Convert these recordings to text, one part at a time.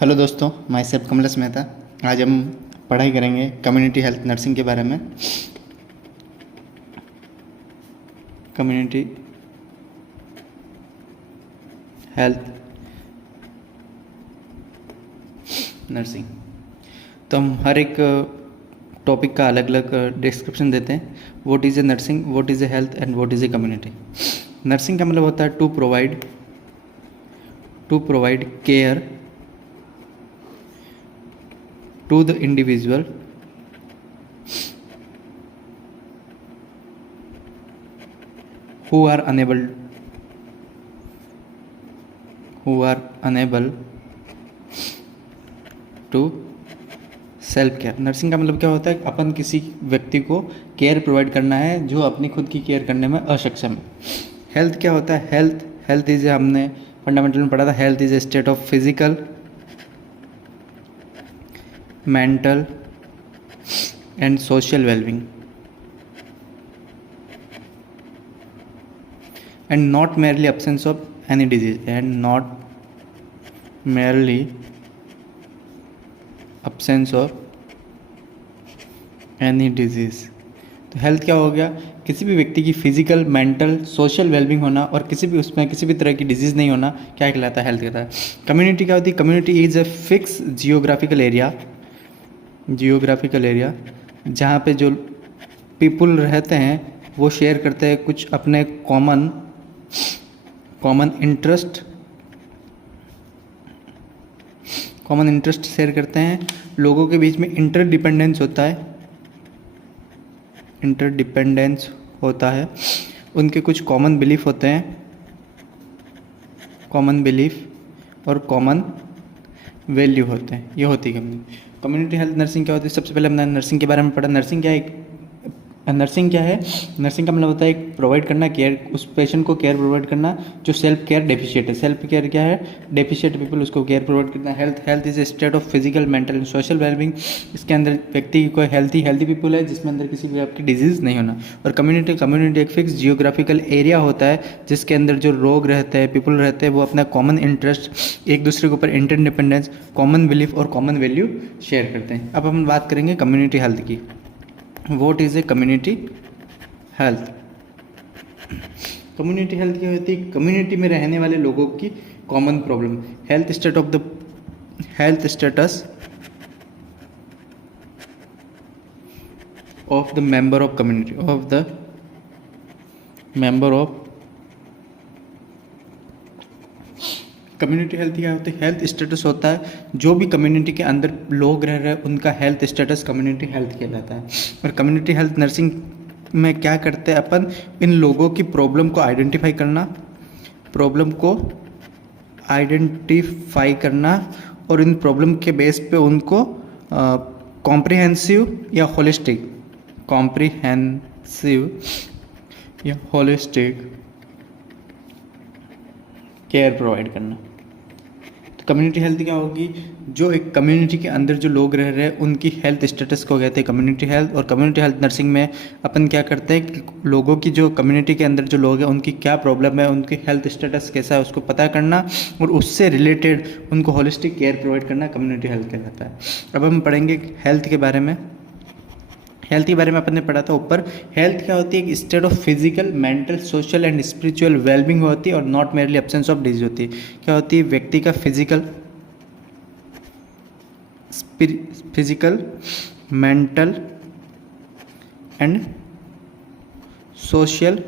Hello दोस्तों, my self Kamlesh Mehta. आज हम पढ़ाई करेंगे कम्युनिटी हेल्थ नर्सिंग के बारे में। Community health nursing. तो हम हर एक टॉपिक का अलग अलग डिस्क्रिप्शन देते हैं। What is a nursing, what is a health and what is a community. Nursing का मतलब होता है to provide care to the individual who are unable to self care. Nursing का मतलब क्या होता है? अपन किसी व्यक्ति को केयर प्रोवाइड करना है जो अपनी खुद की केयर करने में अक्षम है। हेल्थ क्या होता है? हेल्थ इज, हमने फंडामेंटल में पढ़ा था, health is a state of physical, mental and social wellbeing and not merely absence of any disease तो हेल्थ क्या हो गया? किसी भी व्यक्ति की फिजिकल, मेंटल, सोशल वेलबींग होना और किसी भी तरह की डिजीज़ नहीं होना क्या कहलाता है? हेल्थ कहता है। कम्युनिटी क्या होती है? Community is a fix geographical area जहाँ पे जो पीपुल रहते हैं वो शेयर करते हैं कुछ अपने कॉमन इंटरेस्ट शेयर करते हैं। लोगों के बीच में इंटरडिपेंडेंस होता है। उनके कुछ कॉमन बिलीफ होते हैं, और कॉमन वैल्यू होते हैं। ये होती है कम्युनिटी हेल्थ। नर्सिंग क्या होती है? सबसे पहले हमने नर्सिंग के बारे में पढ़ा। नर्सिंग क्या है? नर्सिंग का मतलब होता है प्रोवाइड करना केयर, उस पेशेंट को केयर प्रोवाइड करना जो सेल्फ केयर डेफिशिएंट है। सेल्फ केयर क्या है? डेफिशिएंट पीपल, उसको केयर प्रोवाइड करना। Health is a state of physical, mental and social wellbeing. इसके अंदर व्यक्ति कोई हेल्थी पीपल है जिसमें अंदर किसी भी आपकी डिजीज़ नहीं होना। और कम्युनिटी एक फिक्स जियोग्राफिकल एरिया होता है जिसके अंदर जो लोग रहते हैं, पीपल रहते हैं, वो अपना कॉमन इंटरेस्ट, एक दूसरे के ऊपर इंटरडिपेंडेंस, कॉमन बिलीफ और कॉमन वैल्यू शेयर करते हैं। अब हम बात करेंगे कम्युनिटी हेल्थ की। What is a community health? Community health क्या होती है? कम्युनिटी में रहने वाले लोगों की common problem. Health status of the member of community community health क्या होती है? हेल्थ स्टेटस होता है जो भी कम्युनिटी के अंदर लोग रह रहे हैं उनका हेल्थ स्टेटस कम्युनिटी हेल्थ कहलाता है। और कम्युनिटी हेल्थ नर्सिंग में क्या करते हैं अपन? इन लोगों की प्रॉब्लम को आइडेंटिफाई करना और इन प्रॉब्लम के बेस पे उनको कॉम्प्रिहेंसिव या होलिस्टिक केयर प्रोवाइड करना। तो कम्युनिटी हेल्थ क्या होगी? जो एक कम्युनिटी के अंदर जो लोग रह रहे हैं उनकी हेल्थ स्टेटस को कहते हैं कम्युनिटी हेल्थ। और कम्युनिटी हेल्थ नर्सिंग में अपन क्या करते हैं कि लोगों की, जो कम्युनिटी के अंदर जो लोग हैं उनकी क्या प्रॉब्लम है, उनकी हेल्थ स्टेटस कैसा है, उसको पता करना और उससे रिलेटेड उनको होलिस्टिक केयर प्रोवाइड करना कम्युनिटी हेल्थ कहलाता है। अब हम पढ़ेंगे हेल्थ के बारे में। हेल्थ के बारे में अपन ने पढ़ा था ऊपर। हेल्थ क्या होती है? एक state of physical, mental, social and spiritual wellbeing होती है और not merely absence of disease होती है। क्या होती है? व्यक्ति का physical, mental and social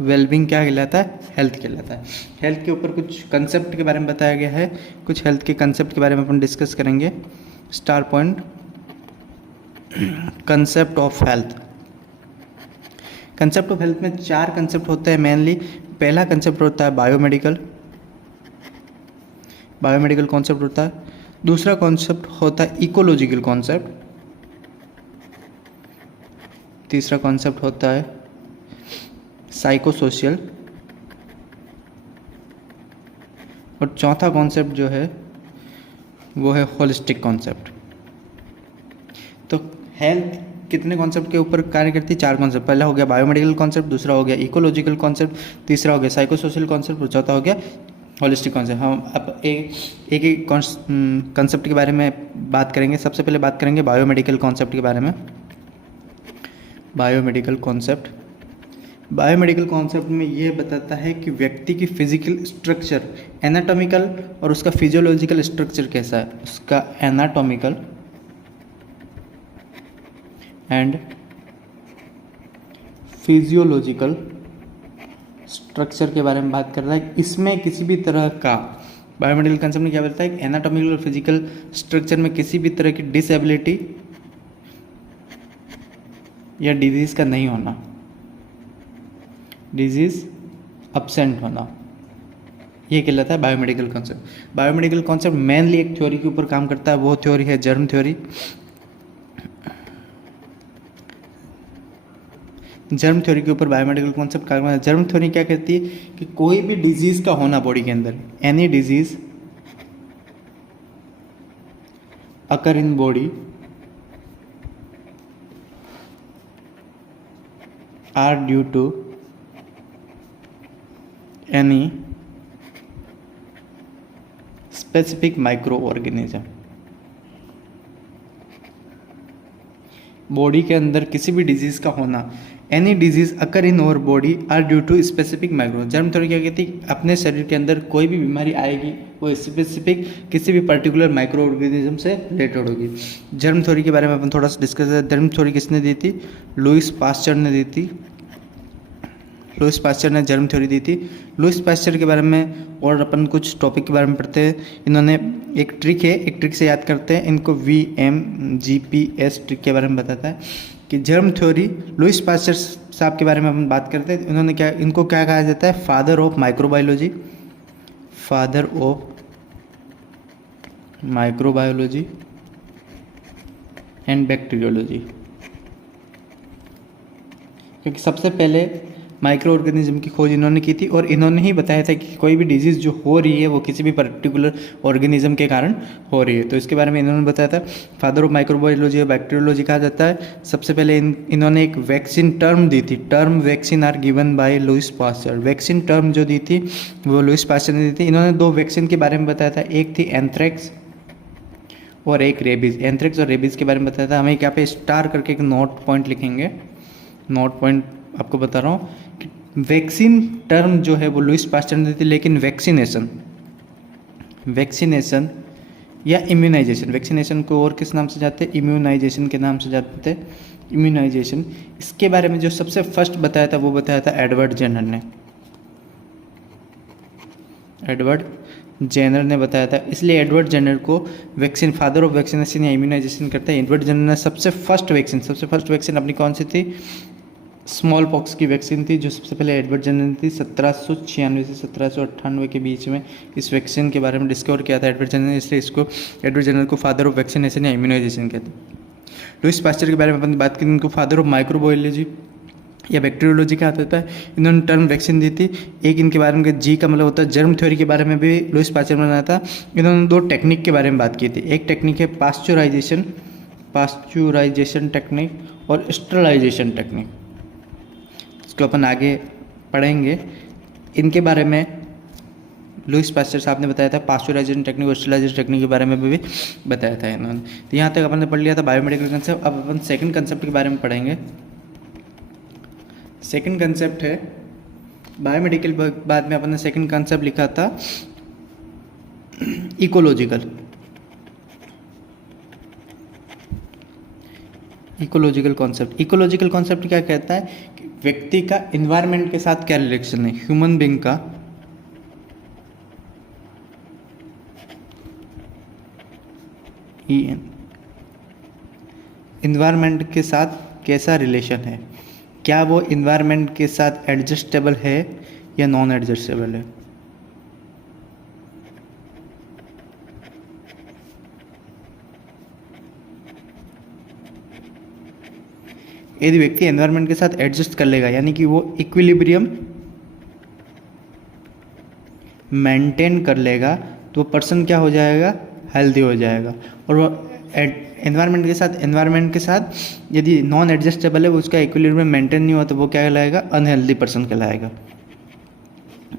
wellbeing क्या कहलाता है? हेल्थ कहलाता है। हेल्थ के ऊपर कुछ कंसेप्ट के बारे में बताया गया है। कुछ हेल्थ के कंसेप्ट के बारे में अपन डिस्कस करेंगे। Star point, concept of health. Concept of health में 4 कंसेप्ट होते हैं मेनली। पहला कंसेप्ट होता है बायोमेडिकल कॉन्सेप्ट होता है। दूसरा कॉन्सेप्ट होता है इकोलॉजिकल कॉन्सेप्ट। तीसरा कॉन्सेप्ट होता है साइकोसोशियल। और चौथा कॉन्सेप्ट जो है वो है होलिस्टिक कॉन्सेप्ट। तो हेल्थ कितने कॉन्सेप्ट के ऊपर कार्य करती है? 4 कॉन्सेप्ट। पहला हो गया बायोमेडिकल कॉन्सेप्ट, दूसरा हो गया इकोलॉजिकल कॉन्सेप्ट, तीसरा हो गया साइकोसोशल कॉन्सेप्ट और चौथा हो गया होलिस्टिक कॉन्सेप्ट। हम अब एक एक कॉन्सेप्ट के बारे में बात करेंगे। सबसे पहले बात करेंगे बायोमेडिकल कॉन्सेप्ट के बारे में। बायोमेडिकल कॉन्सेप्ट, बायोमेडिकल कॉन्सेप्ट में ये बताता है कि व्यक्ति की फिजिकल स्ट्रक्चर, एनाटॉमिकल और उसका फिजियोलॉजिकल स्ट्रक्चर कैसा है, उसका एनाटॉमिकल एंड फिजियोलॉजिकल स्ट्रक्चर के बारे में बात कर रहा है। इसमें किसी भी तरह का बायोमेडिकल कंसेप्ट में क्या बताता है कि एनाटॉमिकल और फिजिकल स्ट्रक्चर में किसी भी तरह की डिसेबिलिटी या डिजीज का नहीं होना, डिजीज अब्सेंट होना, ये कहलाता है biomedical concept. Biomedical concept mainly एक थ्योरी के ऊपर काम करता है, वो थ्योरी है जर्म थ्योरी। जर्म थ्योरी के ऊपर बायोमेडिकल कॉन्सेप्ट काम करता है। जर्म थ्योरी क्या कहती है कि कोई भी डिजीज का होना बॉडी के अंदर, any disease occur in body are due to any specific microorganism। Body के अंदर किसी भी डिजीज का होना, एनी डिजीज अकर इन और body are due to specific micro. Germ theory क्या कहती है, अपने शरीर के अंदर कोई भी बीमारी आएगी वो स्पेसिफिक किसी भी पर्टिकुलर माइक्रो ऑर्गेनिज्म से रिलेटेड होगी। जर्म थ्योरी के बारे में अपन थोड़ा सा डिस्कस करें। जर्म थ्योरी किसने दी थी? लुईस पास्चर ने दी थी। लुईस पास्चर ने जर्म थ्योरी दी थी। लुईस पास्चर के बारे में और अपन कुछ टॉपिक के बारे में पढ़ते हैं। इन्होंने एक ट्रिक है, एक ट्रिक से याद करते हैं इनको, VMGPS ट्रिक के बारे में बताता है कि जर्म थ्योरी, लुईस पास्चर साहब के बारे में अपन बात करते हैं। इन्होंने क्या, इनको क्या कहा जाता है? Father of microbiology, father of microbiology and bacteriology, क्योंकि सबसे पहले माइक्रो ऑर्गेनिज्म की खोज इन्होंने की थी और इन्होंने ही बताया था कि कोई भी डिजीज़ जो हो रही है वो किसी भी पर्टिकुलर ऑर्गेनिज्म के कारण हो रही है। तो इसके बारे में इन्होंने बताया था। फादर ऑफ माइक्रोबायोलॉजी और बैक्टीरियोलॉजी कहा जाता है। सबसे पहले इन्होंने एक वैक्सीन टर्म दी थी, term vaccine are given by Louis Pasteur. Vaccine term जो दी थी वो लुईस पास्चर ने दी थी। इन्होंने दो वैक्सीन के बारे में बताया था, एक थी एंथ्रेक्स और एक रेबीज़। एंथ्रेक्स और रेबीज़ के बारे में बताया था। हमें यहाँ पे स्टार करके एक नोट पॉइंट लिखेंगे, नोट पॉइंट आपको बता रहा हूँ कि वैक्सीन टर्म जो है वो लुईस पास्चर ने दी थी, लेकिन वैक्सीनेशन या इम्यूनाइजेशन, वैक्सीनेशन को और किस नाम से जानते हैं? इम्यूनाइजेशन के नाम से जानते हैं, इम्यूनाइजेशन। इसके बारे में जो सबसे फर्स्ट बताया था वो बताया था एडवर्ड जेनर ने। एडवर्ड जेनर ने बताया था, इसलिए एडवर्ड जेनर को वैक्सीन, फादर ऑफ वैक्सीनेशन या इम्यूनाइजेशन करते हैं। एडवर्ड जेनर ने सबसे फर्स्ट वैक्सीन अपनी कौन सी थी? स्मॉल पॉक्स की वैक्सीन थी, जो सबसे पहले एडवर्ड जेनर ने थी 1796 से 1798 के बीच में इस वैक्सीन के बारे में डिस्कवर किया था एडवर्ड जेनर ने, इसलिए इसको एडवर्ड जेनर को फादर ऑफ वैक्सीनेशन या इम्यूनाइजेशन कहते हैं। लुईस पास्चर के बारे में अपन बात करें, इनको फादर ऑफ माइक्रोबायोलॉजी या बैक्टीरियोलॉजी कहा जाता है। इन्होंने टर्म वैक्सीन दी थी। एक इनके बारे में जी का मतलब होता है जर्म थ्योरी के बारे में भी लुईस पास्चर ने बनाया था। इन्होंने दो टेक्निक के बारे में बात की थी। एक टेक्निक है पास्चुराइजेशन टेक्निक और स्टरलाइजेशन टेक्निक, इसको अपन आगे पढ़ेंगे। इनके बारे में लुईस पास्चर साहब ने बताया था। पास्चुराइजेशन टेक्निक और स्टरलाइजेशन टेक्निक के बारे में भी बताया था इन्होंने। तो यहाँ तक अपन ने पढ़ लिया था बायोमेडिकल कंसेप्ट। अब अपन सेकंड कंसेप्ट के बारे में पढ़ेंगे। सेकंड कंसेप्ट है बायोमेडिकल, बाद में अपन ने सेकंड कंसेप्ट लिखा था इकोलॉजिकल। इकोलॉजिकल कॉन्सेप्ट क्या कहता है कि व्यक्ति का इन्वायरमेंट के साथ क्या रिलेशन है, ह्यूमन बीइंग का इन्वायरमेंट के साथ कैसा रिलेशन है, क्या वो इन्वायरमेंट के साथ एडजस्टेबल है या नॉन एडजस्टेबल है। यदि व्यक्ति एनवायरनमेंट के साथ एडजस्ट कर लेगा, यानी कि वो इक्विलिब्रियम मेंटेन कर लेगा, तो वो पर्सन क्या हो जाएगा? हेल्दी हो जाएगा। और वो एनवायरनमेंट के साथ यदि नॉन एडजस्टेबल है, वो उसका इक्विलिब्रियम मेंटेन नहीं हुआ, तो वो क्या कहलाएगा? अनहेल्दी पर्सन कहलाएगा।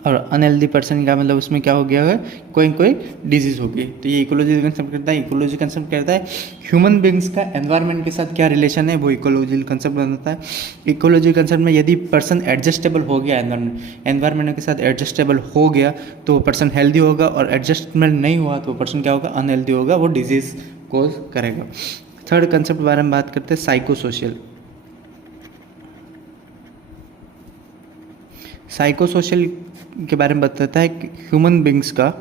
और अनहेल्दी पर्सन का मतलब उसमें क्या हो गया है, कोई डिजीज़ हो गई। तो ये इकोलॉजी कंसेप्ट करता है। इकोलॉजी कंसेप्ट करता है ह्यूमन बींग्स का एनवायरनमेंट के साथ क्या रिलेशन है, वो इकोलॉजी कंसेप्ट बनाता है। इकोलॉजी कंसेप्ट में यदि पर्सन एडजस्टेबल हो गया एनवायरनमेंट के साथ एडजस्टेबल हो गया तो वो पर्सन हेल्दी होगा, और एडजस्टमेंट नहीं हुआ तो वो पर्सन क्या होगा, अनहेल्दी होगा, वो डिजीज़ कोज करेगा। थर्ड कंसेप्ट के बारे में बात करते हैं, साइको सोशल। साइको सोशल के बारे में बताता है कि ह्यूमन बींग्स का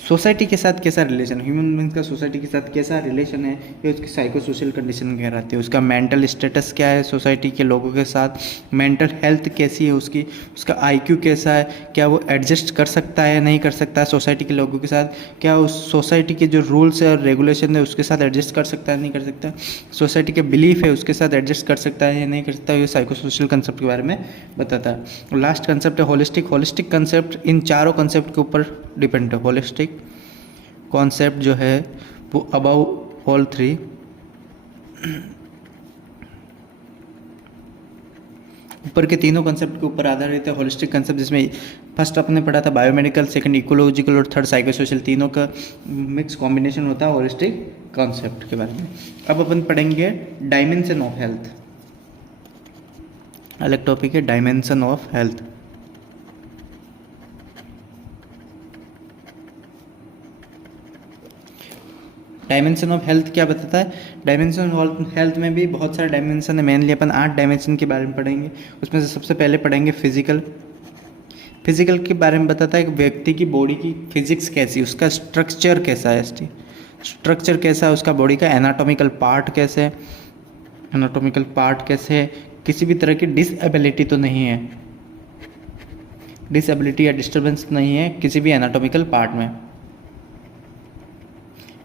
सोसाइटी के साथ कैसा रिलेशन, ह्यूमन बींग्स का सोसाइटी के साथ कैसा रिलेशन है, ये उसकी साइको सोशल कंडीशन कहलाती है। उसका मेंटल स्टेटस क्या है सोसाइटी के लोगों के साथ, मेंटल हेल्थ कैसी है उसकी, उसका आईक्यू कैसा है, क्या वो एडजस्ट कर सकता है नहीं कर सकता है सोसाइटी के लोगों के साथ, क्या उस सोसाइटी के जो रूल्स है और रेगुलेशन है उसके साथ एडजस्ट कर सकता है नहीं कर सकता, सोसाइटी के बिलीफ है उसके साथ एडजस्ट कर सकता है या नहीं कर सकता, ये साइको सोशल कंसेप्ट के बारे में बताता है। और लास्ट कंसेप्ट है होलिस्टिक कंसेप्ट। इन चारों कंसेप्ट के ऊपर डिपेंड है। होलिस्टिक कॉन्सेप्ट जो है वो अबाउ ऑल थ्री ऊपर के तीनों कंसेप्ट के ऊपर आधारित है। होलिस्टिक कंसेप्ट जिसमें फर्स्ट अपने पढ़ा था बायोमेडिकल, सेकंड इकोलॉजिकल और थर्ड साइकोसोशल, तीनों का मिक्स कॉम्बिनेशन होता है होलिस्टिक कॉन्सेप्ट के बारे में। अब अपन पढ़ेंगे डायमेंशन ऑफ हेल्थ। अलग टॉपिक है dimension of health. Dimension of health क्या बताता है, डायमेंशन ऑफ हेल्थ में भी बहुत सारे डायमेंशन है। मेनली अपन 8 डायमेंशन के बारे में पढ़ेंगे। उसमें से सबसे पहले पढ़ेंगे फिजिकल के बारे में बताता है कि व्यक्ति की बॉडी की फिजिक्स कैसी, उसका स्ट्रक्चर कैसा है, स्ट्रक्चर कैसा है उसका बॉडी का, एनाटॉमिकल पार्ट कैसे है, किसी भी तरह की डिसेबिलिटी तो नहीं है, डिसेबिलिटी या डिस्टर्बेंस नहीं है किसी भी एनाटॉमिकल पार्ट में,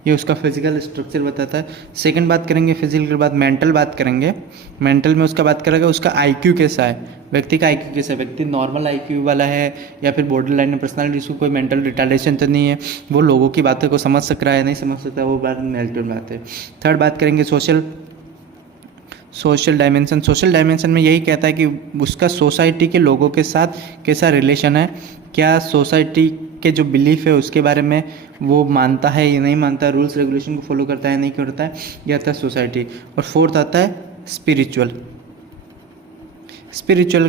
ये उसका फिजिकल स्ट्रक्चर बताता है। सेकंड बात करेंगे फिजिकल के बाद मेंटल बात करेंगे। मेंटल में उसका बात करेगा उसका आईक्यू कैसा है, व्यक्ति का आईक्यू कैसा है, व्यक्ति नॉर्मल आईक्यू वाला है या फिर बॉर्डर लाइन में पर्सनैलिटी, इसको कोई मेंटल रिटार्डेशन तो नहीं है, वो लोगों की बातों को समझ सक रहा है नहीं समझ सकता, वो बात मेंटल बात है। थर्ड बात करेंगे सोशल डायमेंशन में यही कहता है कि उसका सोसाइटी के लोगों के साथ कैसा रिलेशन है, क्या सोसाइटी के जो बिलीफ है उसके बारे में वो मानता है या नहीं मानता, रूल्स रेगुलेशन को फॉलो करता है नहीं करता है, यह आता है सोसाइटी। और फोर्थ आता है स्पिरिचुअल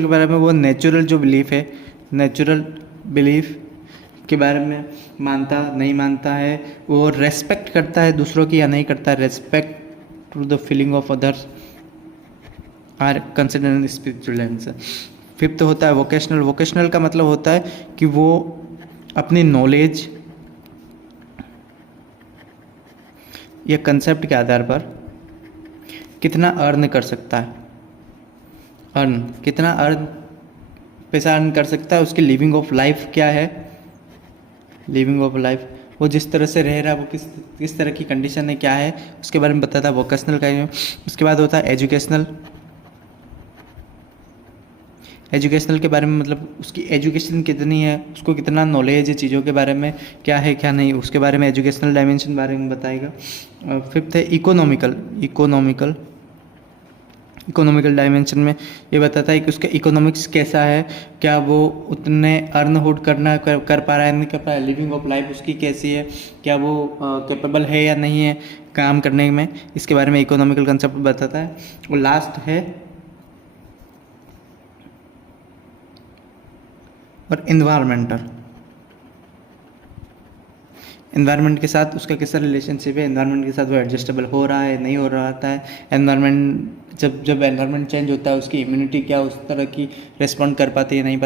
के बारे में, वो नेचुरल जो बिलीफ है, नेचुरल बिलीफ के बारे में मानता नहीं मानता है, वो रेस्पेक्ट करता है दूसरों की या नहीं करता, respect to the feeling of others are considered spiritual dimension. Fifth होता है वोकेशनल का मतलब होता है कि वो अपनी नॉलेज या कंसेप्ट के आधार पर कितना अर्न कर सकता है, कितना पैसा अर्न कर सकता है, उसकी लिविंग ऑफ लाइफ क्या है, लिविंग ऑफ लाइफ वो जिस तरह से रह रहा है वो किस तरह की कंडीशन है क्या है, उसके बारे में बताता है वोकेशनल का। उसके बाद होता है एजुकेशनल के बारे में, मतलब उसकी एजुकेशन कितनी है, उसको कितना नॉलेज है चीज़ों के बारे में क्या है क्या नहीं, उसके बारे में एजुकेशनल डायमेंशन बारे में बताएगा। फिफ्थ है इकोनॉमिकल डायमेंशन में ये बताता है कि उसका इकोनॉमिक्स कैसा है, क्या वो उतने अर्न होल्ड कर पा रहा है नहीं कर पा रहा है, लिविंग ऑफ लाइफ उसकी कैसी है, क्या वो कैपेबल है या नहीं है काम करने में, इसके बारे में इकोनॉमिकल कंसेप्ट बताता है। और लास्ट है और एनवायरनमेंट के साथ उसका कैसा रिलेशनशिप है, एनवायरनमेंट के साथ वो एडजस्टेबल हो रहा है नहीं हो रहा है, एनवायरनमेंट जब एनवायरनमेंट चेंज होता है उसकी इम्यूनिटी क्या उस तरह की रिस्पॉन्ड कर पाती है नहीं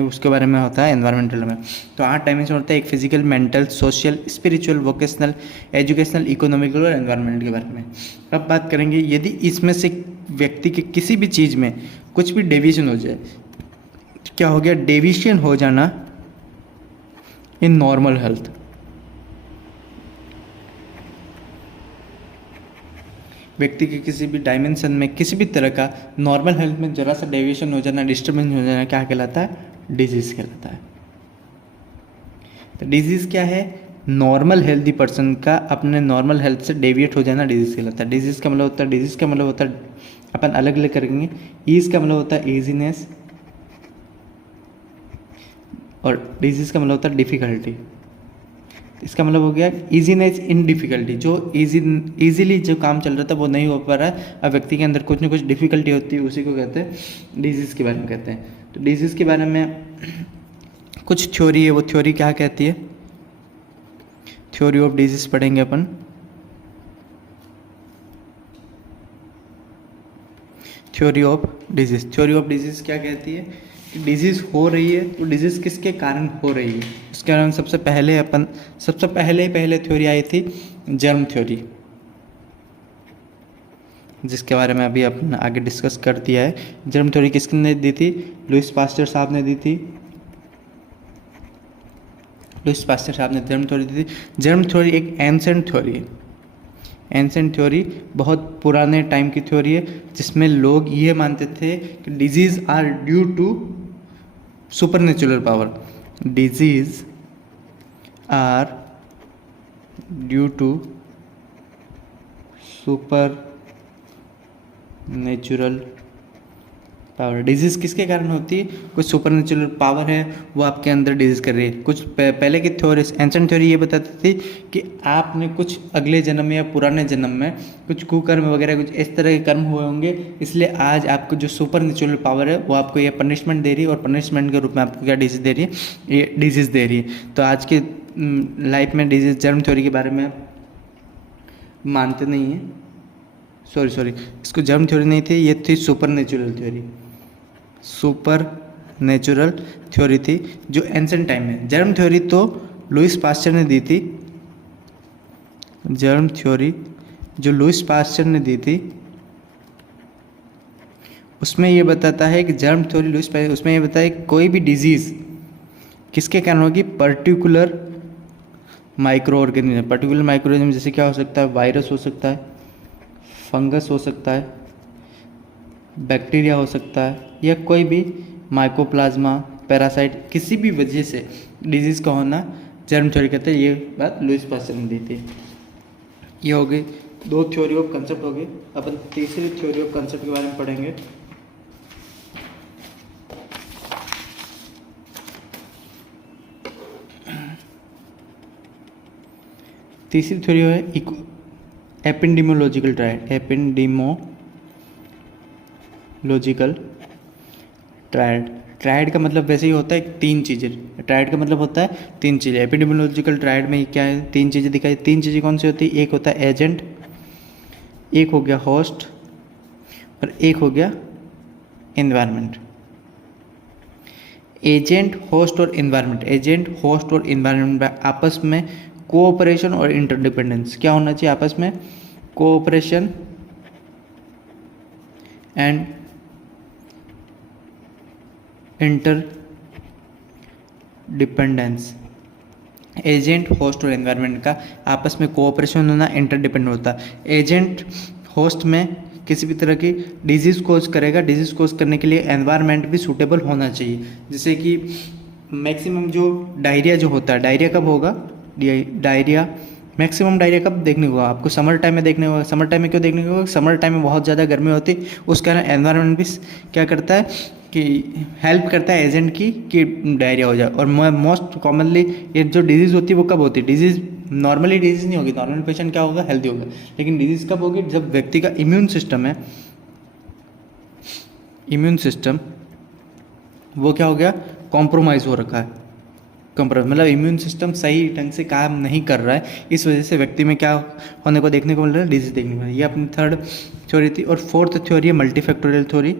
उसके बारे में होता है एनवायरमेंटल में। तो 8 डायमेंशन होता है, एक physical, mental, social, spiritual, vocational, educational, economical और एनवायरनमेंट के बारे में। अब बात करेंगे यदि इसमें से व्यक्ति के किसी भी चीज़ में कुछ भी डेविएशन हो जाए, क्या हो गया, डेविएशन हो जाना इन नॉर्मल हेल्थ, व्यक्ति के किसी भी डायमेंशन में किसी भी तरह का नॉर्मल हेल्थ में जरा सा डेविएशन हो जाना, डिस्टर्बेंस हो जाना, क्या कहलाता है, डिजीज़ कहलाता है। तो डिजीज़ क्या है, नॉर्मल हेल्दी पर्सन का अपने नॉर्मल हेल्थ से डेविएट हो जाना डिजीज़ कहलाता है। डिजीज़ का मतलब होता है अपन अलग अलग करेंगे। ईज का मतलब होता है ईजीनेस और डिजीज़ का मतलब होता है डिफ़िकल्टी। इसका मतलब हो गया इजीनेस इन डिफ़िकल्टी, जो इजीली जो काम चल रहा था वो नहीं हो पा रहा है, अब व्यक्ति के अंदर कुछ ना कुछ डिफ़िकल्टी होती है, उसी को कहते हैं डिजीज़ के बारे में कहते हैं। तो डिजीज़ के बारे में कुछ थ्योरी है, वो थ्योरी क्या कहती है, थ्योरी ऑफ डिजीज़ पढ़ेंगे अपन। थ्योरी ऑफ डिजीज़ क्या कहती है कि डिजीज़ हो रही है तो डिजीज़ किसके कारण हो रही है। उसके कारण सबसे पहले थ्योरी आई थी जर्म थ्योरी, जिसके बारे में अभी अपन आगे डिस्कस कर दिया है। जर्म थ्योरी किसने दी थी? लुईस पास्चर साहब ने दी थी। लुईस पास्चर साहब ने जर्म थ्योरी दी थी। जर्म थ्योरी एक एंसेंट थ्योरी है। एंसेंट थ्योरी बहुत पुराने टाइम की थ्योरी है, जिसमें लोग ये मानते थे कि disease are due to supernatural power. Disease are due to super natural power. Disease किसके कारण होती है? कुछ सुपर नेचुरल पावर है वो आपके अंदर डिजीज़ कर रही है। कुछ पहले की थ्योरी, एंसेंट थ्योरी ये बताती थी कि आपने कुछ अगले जन्म में या पुराने जन्म में कुछ कुकर्म वगैरह कुछ इस तरह के कर्म हुए होंगे, इसलिए आज आपको जो सुपर नेचुरल पावर है वो आपको ये पनिशमेंट दे रही है, और पनिशमेंट के रूप में आपको क्या डिजीज़ दे रही है? ये डिजीज़ दे रही है। तो आज के लाइफ में डिजीज़ जर्म थ्योरी के बारे में मानते नहीं हैं। सॉरी, इसको जर्म थ्योरी नहीं थी, ये थी super natural theory. Super natural theory थी जो एंसेंट टाइम में। जर्म थ्योरी तो लुईस पास्चर ने दी थी। जर्म थ्योरी जो लुईस पास्चर ने दी थी उसमें ये बताता है कि जर्म थ्योरी उसमें ये बताया कि कोई भी डिजीज़ किसके कारण होगी? Particular micro organism. Particular micro organism जैसे क्या हो सकता है? वायरस हो सकता है, फंगस हो सकता है, बैक्टीरिया हो सकता है, या कोई भी माइकोप्लाज्मा, पैरासाइट, किसी भी वजह से डिजीज़ का होना जर्म थ्योरी कहते हैं। ये बात लुईस पास्चर ने दी थी। ये हो गई दो थ्योरी ऑफ कंसेप्ट हो गई। अपन तीसरी थ्योरी ऑफ कंसेप्ट के बारे में पढ़ेंगे। तीसरी थ्योरी है epidemiological triad. Epidemiological triad. Triad का मतलब वैसे ही होता है तीन चीज़ें। ट्रायड का मतलब होता है तीन चीज़ें। एपिडेमियोलॉजिकल ट्रायड में क्या है? तीन चीज़ें दिखाई। तीन चीज़ें कौन सी होती है? एक होता है एजेंट, एक हो गया होस्ट, और एक हो गया एनवायरनमेंट। एजेंट, होस्ट और एनवायरनमेंट। एजेंट, होस्ट और एनवायरनमेंट आपस में कोऑपरेशन और इंटरडिपेंडेंस क्या होना चाहिए आपस में? Cooperation and interdependence. Agent, host और एनवायरनमेंट का आपस में कोऑपरेशन होना, इंटरडिपेंडेंट होता। एजेंट होस्ट में किसी भी तरह की डिजीज़ कोज करेगा, डिजीज़ कोज करने के लिए एनवायरनमेंट भी सूटेबल होना चाहिए। जैसे कि मैक्सिमम जो डायरिया जो होता है, डायरिया कब होगा? डायरिया मैक्सिमम डायरिया कब देखने को होगा? आपको समर टाइम में देखने को होगा। समर टाइम में क्यों देखने को होगा? समर टाइम में बहुत ज़्यादा गर्मी होती है, उस कारण एनवायरनमेंट भी क्या करता है कि हेल्प करता है एजेंट की कि डायरिया हो जाए। और मोस्ट कॉमनली ये जो डिजीज़ होती है वो कब होती है? डिजीज़ नॉर्मली डिजीज़ नहीं होगी। नॉर्मल पेशेंट क्या होगा? हेल्दी होगा। लेकिन डिजीज़ कब होगी? जब व्यक्ति का इम्यून सिस्टम है, इम्यून सिस्टम वो क्या हो गया? कॉम्प्रोमाइज़ हो रखा है। मतलब इम्यून सिस्टम सही ढंग से काम नहीं कर रहा है, इस वजह से व्यक्ति में क्या होने को देखने को मिल रहा है? डिजीज देखने को मिल रहा है। ये अपनी थर्ड थ्योरी थी। और फोर्थ थ्योरी है मल्टीफैक्टोरियल थ्योरी।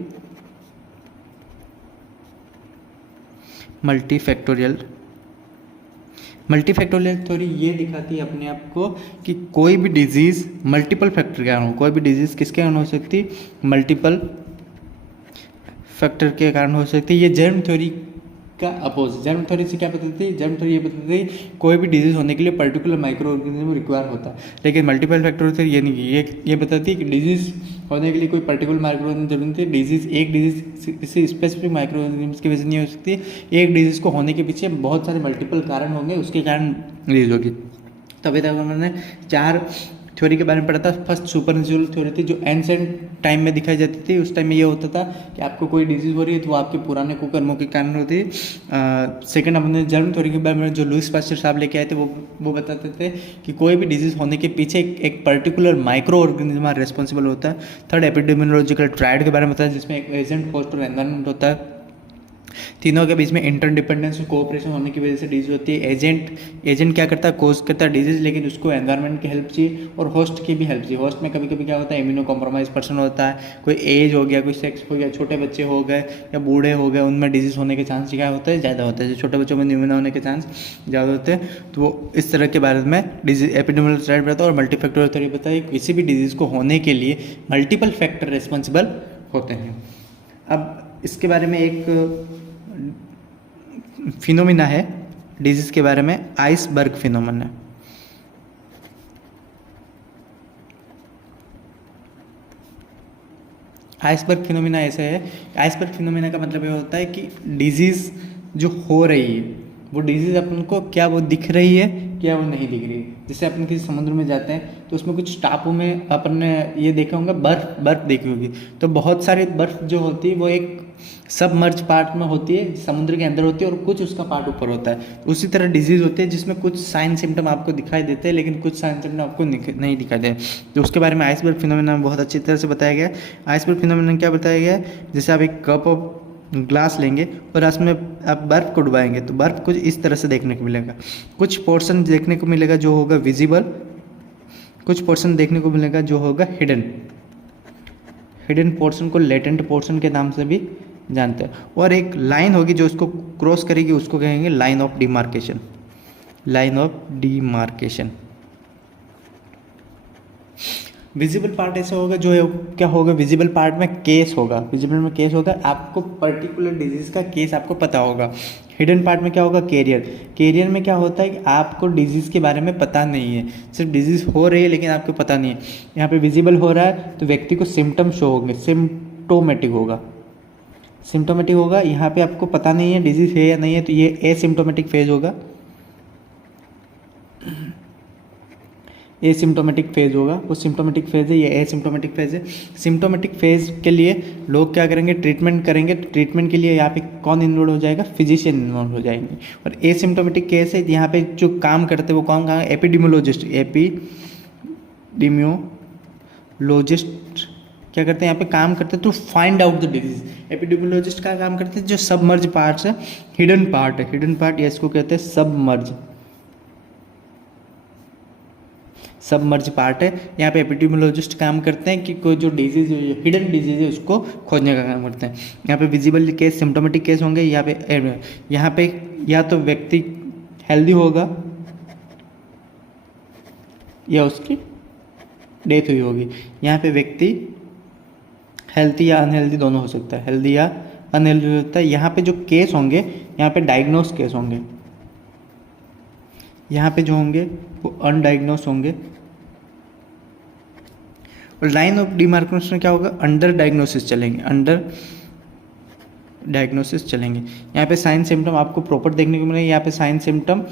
मल्टीफैक्टोरियल थ्योरी ये दिखाती है अपने आप को कि कोई भी डिजीज़ मल्टीपल फैक्टर के कारण हो। कोई भी डिजीज़ किसके कारण हो सकती है? मल्टीपल फैक्टर के कारण हो सकती है। ये जर्म थ्योरी का अपोजिट। जर्म थ्योरी से क्या बताती है? जर्म थ्योरी ये बताती है कोई भी डिजीज़ होने के लिए पर्टिकुलर माइक्रो ऑर्गेनिज्म रिक्वायर होता है। लेकिन मल्टीपल फैक्टर थ्योरी ये नहीं, ये बताती है कि डिजीज़ होने के लिए कोई पर्टिकुलर माइक्रो ऑर्गेनिज्म जरूरी नहीं है। एक डिजीज़ किसी स्पेसिफिक माइक्रो ऑर्गेनिज्म की वजह से नहीं हो सकती। एक डिजीज़ को होने के पीछे बहुत सारे मल्टीपल कारण होंगे, उसके कारण डिजीज़ होगी। तो अभी तक हमने 4 थ्योरी के बारे में पढ़ा था। फर्स्ट सुपरनेचुरल थ्योरी थी जो एंशिएंट टाइम में दिखाई जाती थी। उस टाइम में ये होता था कि आपको कोई डिजीज़ हो रही है तो वो आपके पुराने कुकर्मों के कारण होती है। सेकंड अपने जर्म थ्योरी के बारे में जो लुईस पास्चर साहब लेके आए थे वो बताते थे कि कोई भी डिजीज़ होने के पीछे एक पर्टिकुलर माइक्रो ऑर्गेनिज्म रिस्पॉन्सिबल होता है। थर्ड एपिडेमियोलॉजिकल ट्रायड के बारे में बताया जिसमें एक एजेंट, होस्ट और एनवायरनमेंट होता है। तीनों के बीच में इंटरडिपेंडेंस और कोऑपरेशन होने की वजह से डिजीज होती है। एजेंट क्या करता है, कोज करता है डिजीज, लेकिन उसको एनवायरनमेंट की हेल्प चाहिए और होस्ट की भी हेल्प चाहिए। होस्ट में कभी कभी क्या होता है, इम्यूनो कॉम्प्रोमाइज पर्सन होता है, कोई एज हो गया, कोई सेक्स हो गया, छोटे बच्चे हो गए या बूढ़े हो गए, उनमें डिजीज होने के चांस क्या होता है, ज़्यादा होता है। जो छोटे बच्चों में न्यूमोनिया होने के चांस ज़्यादा होते हैं। तो वो इस तरह के बारे में डिजीज एपिडेमियोलॉजिकल ट्रायड बताता है। और मल्टीफैक्टोरियल थ्योरी बताता है किसी भी डिजीज़ को होने के लिए मल्टीपल फैक्टर रिस्पॉन्सिबल होते हैं। अब इसके बारे में एक फिनोमिना है डिजीज के बारे में, आइसबर्ग फिनोमिना। आइसबर्ग फिनोमिना ऐसे है, आइसबर्ग फिनोमिना का मतलब ये होता है कि डिजीज़ जो हो रही है वो डिजीज़ अपन को क्या वो दिख रही है, क्या वो नहीं दिख रही है। जैसे अपन किसी समुद्र में जाते हैं तो उसमें कुछ टापू में अपन ने ये देखा होगा, बर्फ़ देखी होगी। तो बहुत सारी बर्फ़ जो होती है वो एक सबमर्ज पार्ट में होती है, समुद्र के अंदर होती है, और कुछ उसका पार्ट ऊपर होता है। उसी तरह डिजीज़ होती है जिसमें कुछ साइन सिम्टम आपको दिखाई देते हैं लेकिन कुछ साइन सिम्टम आपको नहीं दिखाई देते। तो उसके बारे में आइसबर्ग फिनोमेना बहुत अच्छी तरह से बताया गया है। आइसबर्ग फिनोमेना क्या बताया गया है, जैसे आप एक कप ऑफ ग्लास लेंगे और उसमें आप बर्फ़ को डुबाएंगे तो बर्फ़ कुछ इस तरह से देखने को मिलेगा। कुछ पोर्शन देखने को मिलेगा जो होगा विजिबल, कुछ पोर्शन देखने को मिलेगा जो होगा हिडन। हिडन पोर्शन को लेटेंट पोर्शन के नाम से भी जानते हैं। और एक लाइन होगी जो उसको क्रॉस करेगी, उसको कहेंगे line of demarcation. Line of demarcation. Visible part ऐसा होगा जो क्या होगा, विजिबल पार्ट में केस होगा, विजिबल में केस होगा, आपको पर्टिकुलर डिजीज का केस आपको पता होगा। हिडन पार्ट में क्या होगा, कैरियर। कैरियर में क्या होता है कि आपको डिजीज़ के बारे में पता नहीं है, सिर्फ डिजीज़ हो रही है लेकिन आपको पता नहीं है। यहाँ पे विजिबल हो रहा है तो व्यक्ति को सिम्टम शो होंगे, सिम्टोमेटिक होगा, सिम्टोमेटिक होगा। यहाँ पे आपको पता नहीं है डिजीज़ है या नहीं है तो ये एसिम्टोमेटिक फेज होगा, एसिम्टोमेटिक फेज होगा। वो सिम्टोमेटिक फेज है, ये एसिम्टोमेटिक फेज है। सिम्टोमेटिक फेज के लिए लोग क्या करेंगे, ट्रीटमेंट करेंगे। तो ट्रीटमेंट के लिए यहाँ पे कौन इन्वॉल्व हो जाएगा, फिजिशियन इन्वॉल्व हो जाएंगे। और एसिम्टोमेटिक केस है, यहाँ पे जो काम करते हैं वो कौन कहाँ, एपिडेमियोलॉजिस्ट। एपिडेमियोलॉजिस्ट क्या करते हैं, यहाँ पे काम करते हैं to find out the disease. Epidemiologist का काम करते हैं जो सबमर्ज पार्ट्स है, हिडन पार्ट है, हिडन पार्ट या इसको कहते हैं सबमर्ज, सबमर्ज पार्ट है। यहाँ पे एपिडेमियोलॉजिस्ट काम करते हैं कि कोई जो डिजीज हिडन डिजीज है उसको खोजने का काम करते हैं। यहाँ पे विजिबल केस, सिम्टोमेटिक केस होंगे। यहाँ पे या तो व्यक्ति हेल्दी होगा या उसकी डेथ हुई होगी। यहाँ पे व्यक्ति हेल्दी या अनहेल्दी दोनों हो सकता है, हेल्दी या अनहेल्दी होता है। यहाँ पे जो केस होंगे, यहाँ पे डायग्नोस केस होंगे, यहाँ पे जो होंगे वो अनडायग्नोस होंगे। और लाइन ऑफ डिमार्केशन क्या होगा, अंडर डायग्नोसिस चलेंगे, अंडर डायग्नोसिस चलेंगे। यहाँ पे साइन सिम्टम आपको प्रॉपर देखने को मिलेंगे, यहाँ पे साइन सिम्टम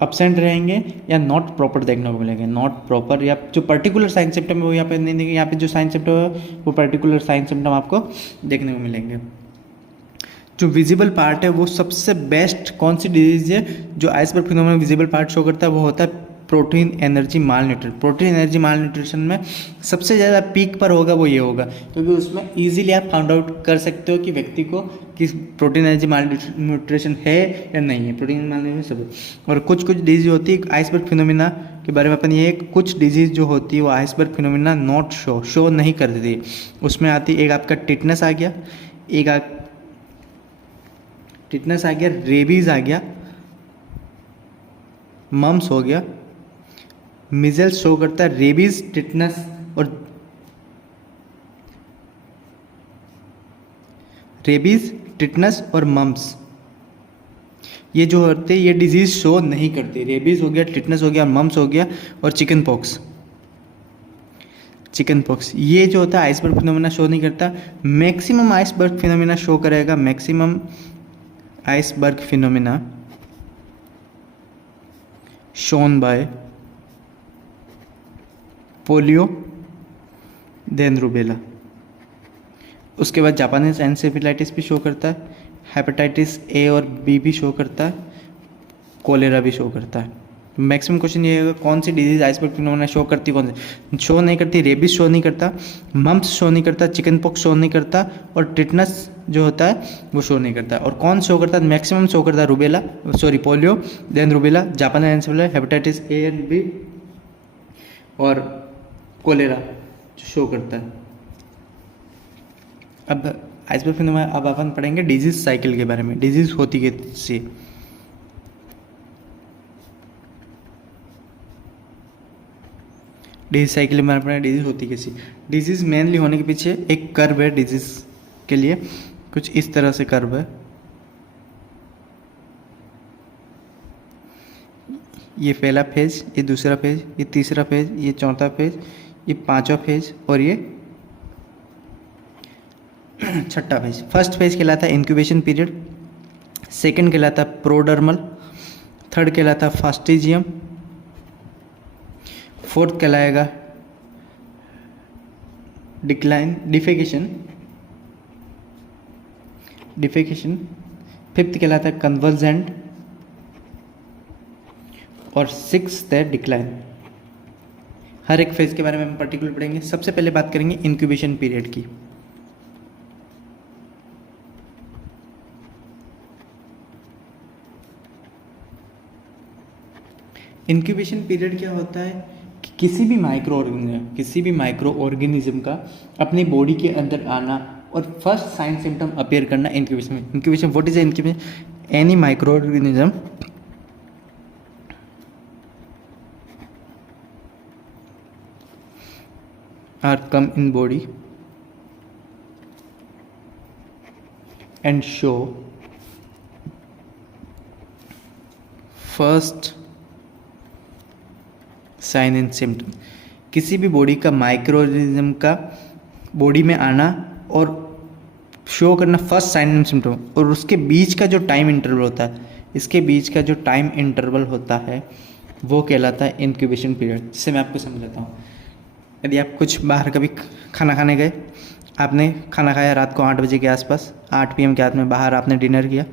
अब्सेंट रहेंगे या नॉट प्रॉपर देखने को मिलेंगे, नॉट प्रॉपर, या जो पर्टिकुलर साइन सिम्टम है वो यहाँ पे नहीं देंगे। यहाँ पे जो साइन सिम्टम है वो पर्टिकुलर साइन सिम्टम आपको देखने को मिलेंगे। जो विजिबल पार्ट है वो सबसे बेस्ट कौन सी डिजीज है जो iceberg phenomena visible part show करता है, वो होता है प्रोटीन एनर्जी माल न्यूट्रिशन। प्रोटीन एनर्जी माल न्यूट्रिशन में सबसे ज़्यादा पीक पर होगा वो ये होगा, क्योंकि उसमें इजीली आप फाउंड आउट कर सकते हो कि व्यक्ति को किस प्रोटीन एनर्जी माल न्यूट्रिशन है या नहीं है, प्रोटीन माल न्यूट्रिशन सब। और कुछ डिजीज होती है आइसबर्ग फिनोमेना के बारे में अपन ये, कुछ डिजीज जो होती है वो आइसबर्ग फिनोमेना नॉट शो नहीं कर देती। उसमें आती एक आपका टिटनेस आ गया, एक टिटनेस आ गया, रेबीज आ गया, मम्स हो गया, मिजल्स शो करता है, रेबीज, टिटनेस और रेबीज, टिटनेस और मम्स, ये जो होते हैं ये डिजीज शो नहीं करती। रेबीज हो गया, टिटनेस हो गया, मम्स हो गया और चिकन पॉक्स, ये जो होता है आइसबर्ग फिनोमेना शो नहीं करता। मैक्सिमम आइसबर्ग फिनोमेना शो करेगा, maximum iceberg phenomena shown by polio, then rubella. उसके बाद जापानीज एनसेफेलाइटिस भी शो करता है, हेपेटाइटिस ए और बी भी शो करता है, कोलेरा भी शो करता है। मैक्सिमम क्वेश्चन ये है कौन सी डिजीज आइसबर्ग फिनोमेना शो करती, कौन सी शो नहीं करती। रेबिस शो नहीं करता, मम्प्स शो नहीं करता, चिकन पॉक्स शो नहीं करता, और टिटनस जो होता है वो शो नहीं करता। और कौन शो करता है, मैक्सिमम शो करता है rubella, sorry polio, then rubella, जापानी encephalitis, hepatitis A and B और कोलेरा शो करता है। अब आइसबर्ग फिनोमेना, अब अपन पढ़ेंगे डिजीज साइकिल के बारे में, डिजीज होती कैसे। डिजीज साइकिल में अपना डिजीज होती कैसी। डिजीज मेनली होने के पीछे एक कर्व है डिजीज के लिए, कुछ इस तरह से कर्व है। ये पहला फेज, ये दूसरा फेज, ये तीसरा फेज, ये चौथा फेज, ये पांचवा फेज और ये छठा फेज। फर्स्ट फेज कहलाता है इंक्यूबेशन पीरियड, सेकंड कहलाता है प्रोडर्मल, थर्ड कहलाता है फास्टिजियम, फोर्थ कहलाएगा डिफेकेशन, फिफ्थ कहलाता है कन्वर्जेंट और सिक्स्थ है डिक्लाइन। हर एक फेज के बारे में हम पर्टिकुलर पढ़ेंगे। सबसे पहले बात करेंगे इंक्यूबेशन पीरियड की। इंक्यूबेशन पीरियड क्या होता है कि किसी भी माइक्रो ऑर्गेनिज्म का अपनी बॉडी के अंदर आना और फर्स्ट साइन सिम्टम अपीयर करना इंक्यूबेशन में। Incubation, what is incubation? Any micro organism are come in body and show first sign and symptom. किसी भी बॉडी का माइक्रो ऑर्गेनिज्म का बॉडी में आना और शो करना फर्स्ट साइन एंड सिम्टम, और उसके बीच का जो टाइम इंटरवल होता है, इसके बीच का जो टाइम इंटरवल होता है वो कहलाता है इंक्यूबेशन पीरियड। जिससे मैं आपको समझाता हूँ। यदि आप कुछ बाहर कभी खाना खाने गए, आपने खाना खाया रात को 8 बजे के आसपास, 8 PM के आसपास में बाहर आपने डिनर किया।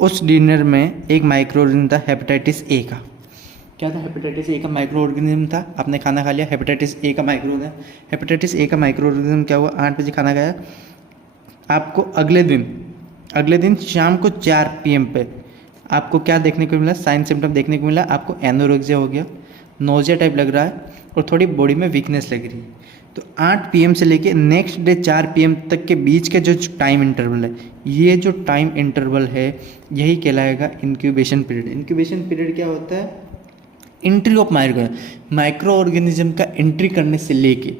उस डिनर में एक माइक्रो ऑर्गेनिज्म था हेपेटाइटिस ए का। क्या था? हेपेटाइटिस ए का माइक्रो ऑर्गेनिज्म था। आपने खाना खा लिया, हेपेटाइटिस ए का माइक्रो ऑर्गेनिज्म क्या हुआ? 8 बजे खाना खाया, आपको अगले दिन शाम को 4 PM पे आपको क्या देखने को मिला? साइन सिम्टम देखने को मिला। आपको एनोरेक्सिया हो गया, नोजिया टाइप लग रहा है और थोड़ी बॉडी में वीकनेस लग रही है। तो 8 PM से लेके नेक्स्ट डे 4 PM तक के बीच का जो टाइम इंटरवल है, ये जो टाइम इंटरवल है यही कहलाएगा इंक्यूबेशन पीरियड। इंक्यूबेशन पीरियड क्या होता है? एंट्री ऑफ माइक्रो ऑर्गेनिज्म का एंट्री करने से लेके,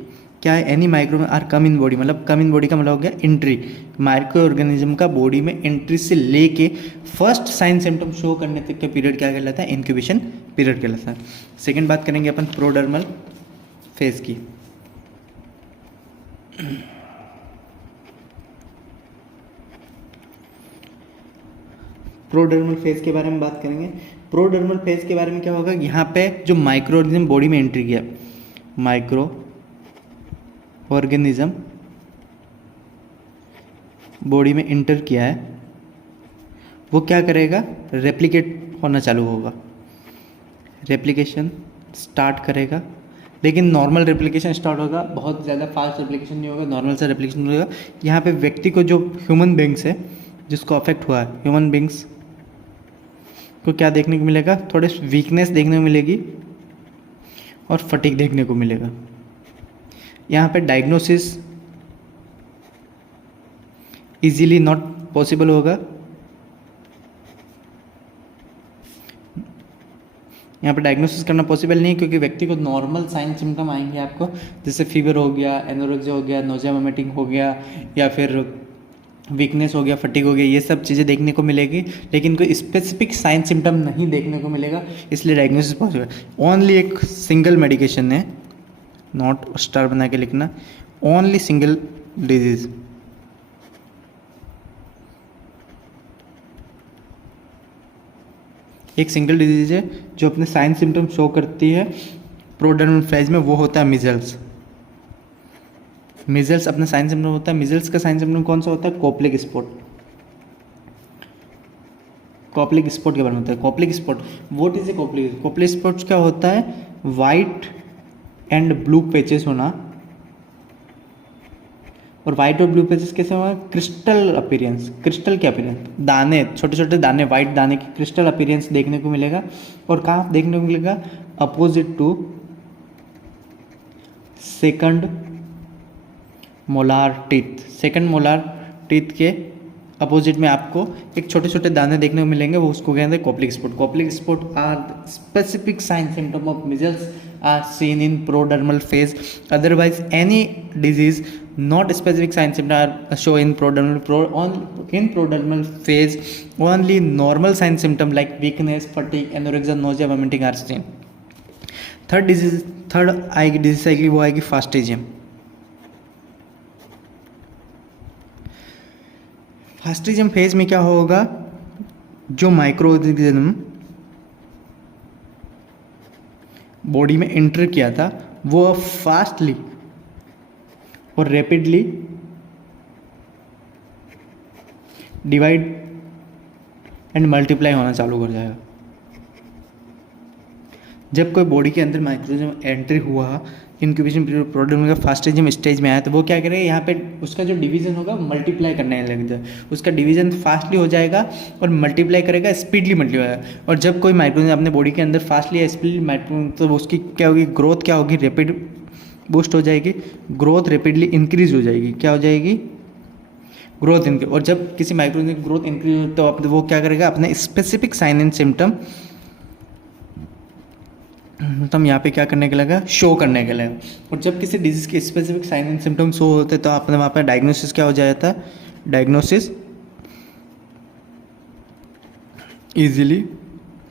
क्या है, any micro are come in body, मतलब कम इन बॉडी का मतलब हो गया एंट्री। माइक्रो ऑर्गेनिज्म का बॉडी में एंट्री से लेके फर्स्ट साइन सिम्टम शो करने तक का पीरियड क्या कहलाता है? इंक्यूबेशन पीरियड कहलाता है। सेकेंड बात करेंगे अपन प्रोडर्मल फेज की। प्रोडर्मल फेज के बारे में बात करेंगे। प्रोडर्मल फेज के बारे में क्या होगा? यहाँ पे जो माइक्रो ऑर्गेनिज्म बॉडी में एंट्री किया, माइक्रो ऑर्गेनिज्म बॉडी में इंटर किया है, वो क्या करेगा? रेप्लिकेट होना चालू होगा, रेप्लिकेशन स्टार्ट करेगा। लेकिन नॉर्मल रेप्लिकेशन स्टार्ट होगा, बहुत ज़्यादा फास्ट रेप्लिकेशन नहीं होगा, नॉर्मल सा रेप्लिकेशन होगा। यहाँ पे व्यक्ति को, जो ह्यूमन बींग्स है जिसको अफेक्ट हुआ है, ह्यूमन बींग्स को क्या देखने को मिलेगा? थोड़े वीकनेस देखने को मिलेगी और फटीग देखने को मिलेगा। यहाँ पे डायग्नोसिस इजीली नॉट पॉसिबल होगा। यहाँ पे डायग्नोसिस करना पॉसिबल नहीं है, क्योंकि व्यक्ति को नॉर्मल साइन सिम्टम आएंगे आपको, जैसे फीवर हो गया, एनोरेक्सिया हो गया, नोजिया वोमिटिंग हो गया, या फिर वीकनेस हो गया, फटीग हो गया, ये सब चीज़ें देखने को मिलेगी। लेकिन कोई स्पेसिफिक साइन सिम्टम नहीं देखने को मिलेगा, इसलिए डायग्नोसिस पॉसिबल। ओनली एक सिंगल मेडिकेशन है, नॉट स्टार बना के लिखना, ओनली सिंगल डिजीज, एक सिंगल डिजीज है जो अपने साइन सिम्टम शो करती है प्रोडर्मल फेज में, वो होता है मिजल्स। मिजल्स अपना साइन सिम्टम होता है। मिजल्स का साइन सिम्टम कौन सा होता है? Koplik spot. कोप्लिक स्पॉट के बारे में होता है। Koplik spot, what is a Koplik? Koplik spot क्या होता है? वाइट एंड ब्लू पैचेस होना। और वाइट और ब्लू पैचेस कैसे होगा? क्रिस्टल अपीयरेंस, क्रिस्टल के अपीयरेंस, दाने, छोटे छोटे दाने, वाइट दाने की क्रिस्टल अपीयरेंस देखने को मिलेगा। और कहाँ देखने को मिलेगा? Opposite to second molar teeth. Second molar teeth के अपोजिट में आपको एक छोटे छोटे दाने देखने को मिलेंगे, वो उसको कहते हैं Koplik spot. Koplik spot are specific sign symptom of measles are seen in prodermal phase. Otherwise any disease not specific sign symptom are show in prodromal phase. Only normal sign symptom like weakness, fatigue, anorexia, nausea, vomiting are seen. Third आएगी disease आएगी, वो आएगी फास्टिजियम। फास्टिजियम phase में क्या होगा? जो micro organism body में enter किया था वो फास्टली और रैपिडली डिवाइड एंड मल्टीप्लाई होना चालू कर जाएगा। जब कोई बॉडी के अंदर माइक्रोजम एंट्री हुआ, इंक्यूबेशन पीरियड प्रोडक्ट का फास्टिजियम स्टेज में आया, तो वो क्या करेगा? यहाँ पे उसका जो डिवीजन होगा मल्टीप्लाई करने लग जाए, उसका डिवीजन फास्टली हो जाएगा और मल्टीप्लाई करेगा, स्पीडली मल्टीप्लाई होगा। और जब कोई माइक्रोजम अपने बॉडी के अंदर फास्टली या स्पीडली तो उसकी क्या होगी? ग्रोथ क्या होगी? रैपिड बूस्ट हो जाएगी, ग्रोथ रैपिडली इंक्रीज हो जाएगी। क्या हो जाएगी? Growth increase. और जब किसी माइक्रोजम की ग्रोथ इंक्रीज हो तो वो क्या करेगा? अपने स्पेसिफिक साइन एंड सिम्टम यहाँ पे क्या करने के लगा? शो करने के लगा। और जब किसी डिजीज के specific sign and symptom show होते तो आपने वहाँ पे डायग्नोसिस क्या हो जाता है? डायग्नोसिस इजीली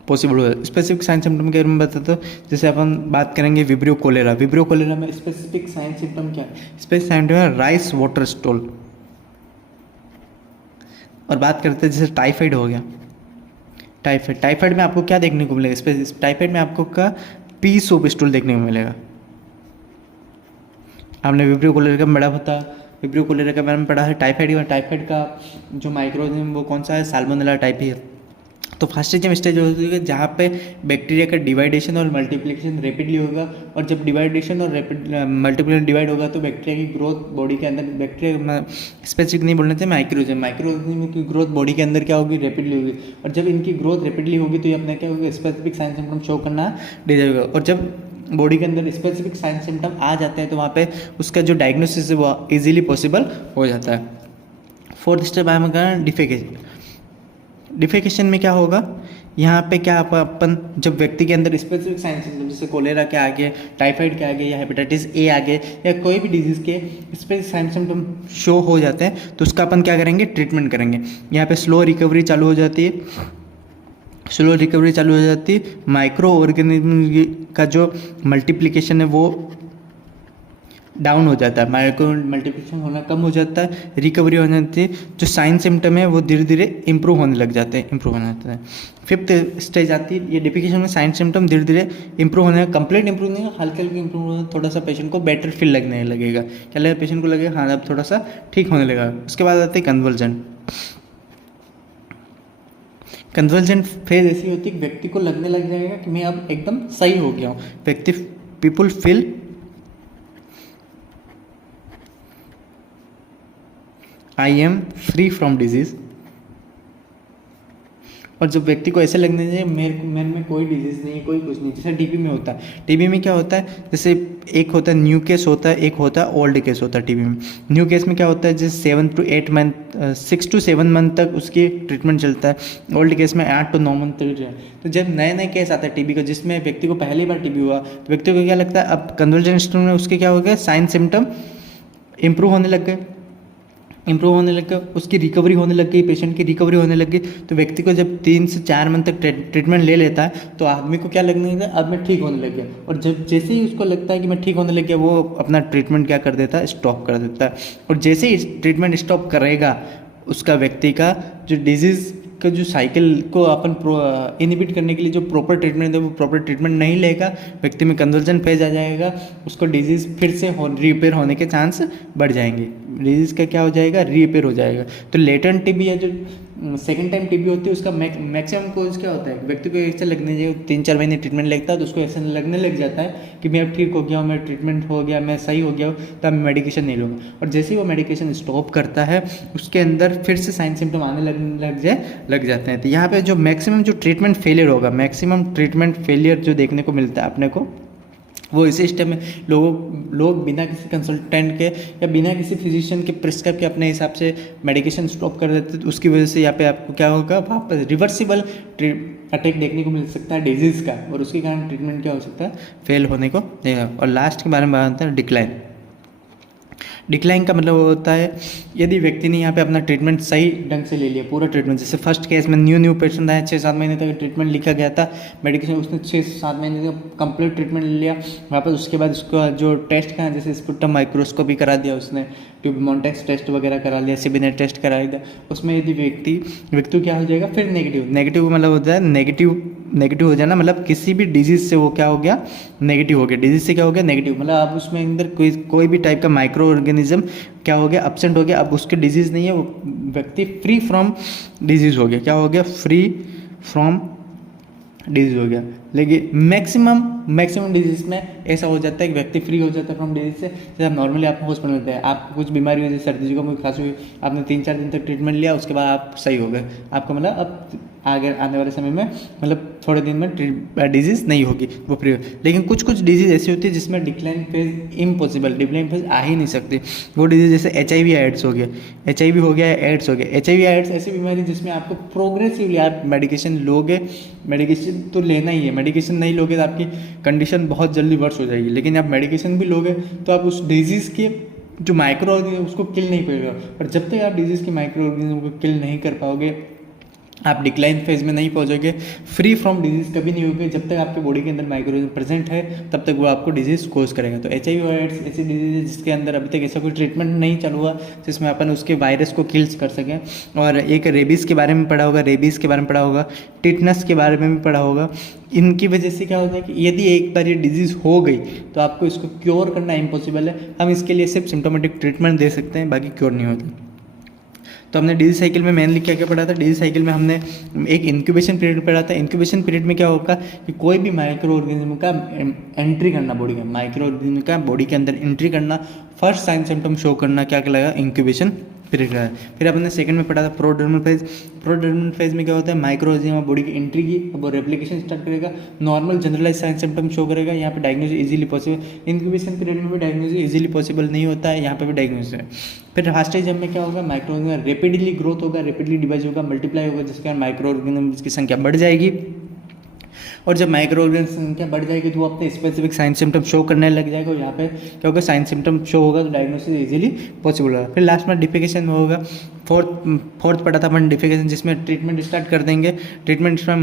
पॉसिबल हो जाता है। स्पेसिफिक साइन सिम्टम के बारे में बताते हो, जैसे अपन बात करेंगे विब्रियो कोलेरा। विब्रियो कोलेरा में स्पेसिफिक साइन सिम्टम क्या है? स्पेसिफिक साइन सिम्टम है राइस वाटर स्टोल। और बात करते हैं जैसे टाइफाइड हो गया, टाइफाइड। टाइफाइड में आपको क्या देखने को मिलेगा? टाइफाइड में आपको का पी सोप स्टूल देखने को मिलेगा। आपने विब्रियो कोलेरा का बड़ा होता, विब्रियो कोलेरा के बारे में पढ़ा है। टाइफाइड का जो माइक्रोऑर्गेनिज्म वो कौन सा है? साल्मोनेला टाइफी है। तो फास्टिजियम स्टेज होती है जहाँ पे बैक्टीरिया का डिवाइडेशन और मल्टीप्लिकेशन रैपिडली होगा। और जब डिवाइडेशन और मल्टीप्लिकेशन डिवाइड होगा तो बैक्टीरिया की ग्रोथ बॉडी के अंदर, बैक्टीरिया स्पेसिफिक नहीं बोलना चाहिए, माइक्रोऑर्गेनिज्म की ग्रोथ बॉडी के अंदर क्या होगी? रैपिडली होगी। और जब इनकी ग्रोथ रैपिडली होगी तो ये अपना क्या होगा? स्पेसिफिक साइन सिम्टम शो करना डिजाइन होगा। और जब बॉडी के अंदर स्पेसिफिक साइन सिम्टम आ जाते हैं तो वहाँ पे उसका जो डायग्नोसिस है वो ईजिली पॉसिबल हो जाता है। फोर्थ स्टेप आया मगर डिफेकेशन। डिफेकेशन में क्या होगा? यहाँ पे क्या अपन जब व्यक्ति के अंदर स्पेसिफिक साइन सिम्टम जैसे कोलेरा के आगे, टाइफाइड के आगे, या हेपेटाइटिस ए आगे, या कोई भी डिजीज़ के स्पेसिफिक साइन सिम्टम शो हो जाते हैं तो उसका अपन क्या करेंगे? ट्रीटमेंट करेंगे। यहाँ पे स्लो रिकवरी चालू हो जाती है, माइक्रो ऑर्गेनिज्म का जो मल्टीप्लिकेशन है वो डाउन हो जाता है, माइक्रो मल्टीप्लिकेशन होना कम हो जाता है, रिकवरी हो जाती है, जो साइन सिम्टम है वो धीरे धीरे इंप्रूव होने लग जाते हैं। फिफ्थ स्टेज आती है, ये डिफिकेशन में साइन सिम्टम धीरे धीरे इंप्रूव होने, कंप्लीट इंप्रूव नहीं, हल्के हल्के इंप्रूव होने, थोड़ा सा पेशेंट को बेटर फील लगने लगेगा। क्या लगेगा? पेशेंट को लगेगा हाँ अब थोड़ा सा ठीक होने लगेगा। उसके बाद आती है कन्वर्जन। कन्वर्जेंट फेज ऐसी होती है कि व्यक्ति को लगने लग जाएगा कि मैं अब एकदम सही हो गया हूँ। People feel I am free from disease. और जब व्यक्ति को ऐसे लगने चाहिए मेरे में कोई डिजीज़ नहीं है, कोई कुछ नहीं, जैसे टीबी में होता है। टीबी में क्या होता है? जैसे एक होता है न्यू केस होता है, एक होता है ओल्ड केस होता है। टीबी में न्यू केस में क्या होता है? जैसे 7 to 8 मंथ 6 to 7 मंथ तक उसकी ट्रीटमेंट चलता है। ओल्ड केस में 8 to 9 मंथ तक। तो जब नए नए केस आता है टीबी का जिसमें व्यक्ति को पहली बार टीबी हुआ तो व्यक्ति को क्या लगता है अब कन्वर्जेंट में उसके क्या हो गया? साइन सिम्टम इंप्रूव होने लग गए, उसकी रिकवरी होने लग गई, पेशेंट की रिकवरी होने लग गई। तो व्यक्ति को जब 3 से 4 मंथ तक ट्रीटमेंट ले लेता है तो आदमी को क्या लगने लगता है? अब मैं ठीक होने लग गया। और जब जैसे ही उसको लगता है कि मैं ठीक होने लग गया वो अपना ट्रीटमेंट क्या कर देता है? स्टॉप कर देता है। और जैसे ही ट्रीटमेंट स्टॉप करेगा उसका व्यक्ति का जो डिजीज़ का जो साइकिल को अपन इनहिबिट करने के लिए जो प्रॉपर ट्रीटमेंट है वो प्रॉपर ट्रीटमेंट नहीं लेगा, व्यक्ति में कन्वर्जन फेज आ जाएगा, उसको डिजीज़ फिर से रिपेयर होने के चांस बढ़ जाएंगे, डिजीज़ का क्या हो जाएगा, रिपेयर हो जाएगा। तो लेटेंट टीबी या जो सेकेंड टाइम टीबी होती है उसका मैक्सिमम कोर्स क्या होता है, व्यक्ति को ऐसा लगने जो 3-4 महीने ट्रीटमेंट लगता है तो उसको ऐसा लगने लग जाता है कि मैं अब ठीक हो गया हूँ, मैं ट्रीटमेंट हो गया, मैं सही हो गया हूँ, तो अब मेडिकेशन नहीं लूँगा। और जैसे ही वो मेडिकेशन स्टॉप करता है उसके अंदर फिर से साइन सिम्टम आने लग जाते हैं। तो यहाँ पे जो मैक्सिमम जो ट्रीटमेंट फेलियर होगा, मैक्सिमम ट्रीटमेंट फेलियर जो देखने को मिलता है अपने को, वो इसी स्टेप में लोग बिना किसी कंसल्टेंट के या बिना किसी फिजिशियन के प्रिस्क्राइब के अपने हिसाब से मेडिकेशन स्टॉप कर देते, तो उसकी वजह से यहाँ पे आपको क्या होगा, वापस रिवर्सिबल अटैक देखने को मिल सकता है डिजीज़ का, और उसके कारण ट्रीटमेंट क्या हो सकता है, फेल होने को देगा। और लास्ट के बारे में बात करते हैं डिक्लाइन। डिक्लाइन का मतलब होता है यदि व्यक्ति ने यहाँ पे अपना ट्रीटमेंट सही ढंग से ले लिया, पूरा ट्रीटमेंट, जैसे फर्स्ट केस में न्यू पेशेंट आया, 6-7 महीने तक ट्रीटमेंट लिखा गया था, मेडिकेशन उसने 6-7 महीने तक कंप्लीट ट्रीटमेंट ले लिया, वापस उसके बाद उसका जो टेस्ट का जैसे स्पुटम माइक्रोस्कोपी करा दिया उसने, ट्यूब मॉन्टेक्स टेस्ट वगैरह करा लिया, सीबीनेट टेस्ट करा दिया, उसमें यदि व्यक्ति क्या हो जाएगा, फिर नेगेटिव मतलब होता है नेगेटिव हो जाना, मतलब किसी भी डिजीज़ से वो क्या हो गया, नेगेटिव हो गया, डिजीज़ से क्या हो गया, नेगेटिव, मतलब आप उसमें अंदर कोई भी टाइप का माइक्रो ऑर्गेनिज्म क्या हो गया, एब्सेंट हो गया, अब उसके डिजीज़ नहीं है, वो व्यक्ति फ्री फ्रॉम डिजीज़ हो गया, क्या हो गया, फ्री फ्रॉम डिजीज़ हो गया। लेकिन मैक्सिमम डिजीज़ में ऐसा हो जाता है कि व्यक्ति फ्री हो जाता है फ्रॉम डिजीज़ से। जैसे आप नॉर्मली आप हॉस्पिटल में होते हैं, आपको कुछ बीमारी हुई, जैसे सर्दी जुकाम खांसी हुई, आपने 3-4 दिन तक ट्रीटमेंट लिया, उसके बाद आप सही हो गए, आपको मतलब अब आगे आने वाले समय में मतलब थोड़े दिन में डिजीज़ नहीं होगी, वो फ्री हो। लेकिन कुछ डिजीज़ ऐसी होती है जिसमें decline phase impossible, decline phase आ ही नहीं सकती। वो डिजीज़ जैसे HIV एड्स हो गया, HIV हो गया, एड्स हो गया। HIV एड्स ऐसी बीमारी जिसमें आपको प्रोग्रेसिवली आप मेडिकेशन लोगे, मेडिकेशन तो लेना ही है, मेडिकेशन नहीं लोगे तो आपकी कंडीशन बहुत जल्दी वर्स हो जाएगी, लेकिन आप मेडिकेशन भी लोगे तो आप उस डिजीज़ के जो माइक्रो ऑर्गेनिज्म उसको किल नहीं पाएगा। और जब तक आप डिजीज़ के माइक्रो ऑर्गेनिज्म को किल नहीं कर पाओगे, आप डिक्लाइन फेज में नहीं पहुंचोगे, फ्री फ्रॉम डिजीज़ कभी नहीं होगे। जब तक आपके बॉडी के अंदर माइक्रोऑर्गेनिज्म प्रेजेंट है तब तक वो आपको डिजीज़ कोज करेगा। तो HIV और एड्स ऐसी डिजीज़ है जिसके अंदर अभी तक ऐसा कोई ट्रीटमेंट नहीं चालू हुआ जिसमें अपन उसके वायरस को किल्स कर सकें। और एक रेबीज़ के बारे में पढ़ा होगा, टिटनस के बारे में भी पढ़ा होगा। इनकी वजह से क्या होता है कि यदि एक बार ये डिजीज़ हो गई तो आपको इसको क्योर करना इम्पॉसिबल है। हम इसके लिए सिर्फ सिम्टोमेटिक ट्रीटमेंट दे सकते हैं, बाकी क्योर नहीं होता। तो हमने डिजीज साइकिल में मेनली क्या क्या पढ़ा था, डिजीज साइकिल में हमने एक इंक्यूबेशन पीरियड पढ़ा था। इंक्यूबेशन पीरियड में क्या होगा कि कोई भी माइक्रो ऑर्गेनिज्म का एंट्री करना बॉडी में, माइक्रो ऑर्गेनिज्म का बॉडी के अंदर एंट्री करना, फर्स्ट साइन सिम्टम शो करना, क्या कहलाएगा, इंक्यूबेशन पीरियड का है। फिर अपने सेकंड में पढ़ा था प्रोडर्मल फेज। प्रोडर्मल फेज में क्या होता है, माइक्रो ऑर्गेनिज्म बॉडी की एंट्री की, अब वो रेप्लिकेशन स्टार्ट करेगा, normal generalise sign symptom show करेगा, यहाँ पे diagnosis easily possible. Incubation period में भी डायग्नोसिस इजीली पॉसिबल नहीं होता है, यहाँ पे भी डायग्नोसिस है। फिर लास्ट स्टेज में क्या होगा, माइक्रो ऑर्गेनिज्म रेपिडली ग्रोथ होगा, रेपिडली डिवाइड होगा, मल्टीप्लाई होगा, जिसके कारण माइक्रो ऑर्गेनिज्म की संख्या बढ़ जाएगी। और जब माइक्रो ऑर्गेनिज्म की संख्या बढ़ जाएगी तो वो अपने स्पेसिफिक साइन सिम्टम शो करने लग जाएगा, और यहाँ पे क्या होगा, साइन सिम्टम शो होगा तो डायग्नोसिस इजीली पॉसिबल होगा। फिर लास्ट में डिफिकेशन में होगा, फोर्थ पढ़ा था अपन डिफिकेशन, जिसमें ट्रीटमेंट स्टार्ट कर देंगे। ट्रीटमेंट में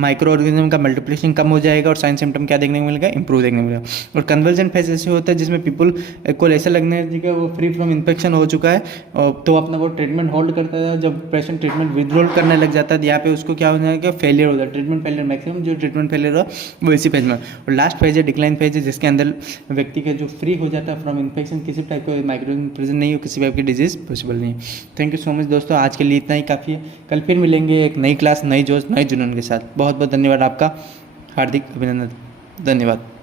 माइक्रो ऑर्गेनिज्म का मल्टीप्लिकेशन कम हो जाएगा और साइन सिम्टम क्या देखने को मिलेगा, इंप्रूव देखने को मिलेगा। और कन्वर्जन फेज ऐसे होता है जिसमें पीपल को ऐसा लगने लगेगा वो फ्री फ्रॉम इन्फेक्शन हो चुका है, तो अपना वो ट्रीटमेंट होल्ड करता है। जब पेशेंट ट्रीटमेंट विड्रॉल करने लग जाता है यहाँ पे उसको क्या हो जाएगा, फेलियर हो जाता है, ट्रीटमेंट फेलियर। मैक्सिमम जो ट्रीटमेंट फेलियर हो वो इसी फेज में। और लास्ट फेज है डिक्लाइन फेज है, जिसके अंदर व्यक्ति का जो फ्री हो जाता है फ्रॉम इन्फेक्शन, किसी टाइप का माइक्रो प्रेजेंट नहीं हो, किसी टाइप की डिजीज पॉसिबल नहीं है। थैंक यू सो मच दोस्तों, आज के लिए इतना ही काफ़ी है। कल फिर मिलेंगे एक नई क्लास, नई जोश, नए जुनून के साथ। बहुत बहुत धन्यवाद आपका, हार्दिक अभिनंदन, धन्यवाद।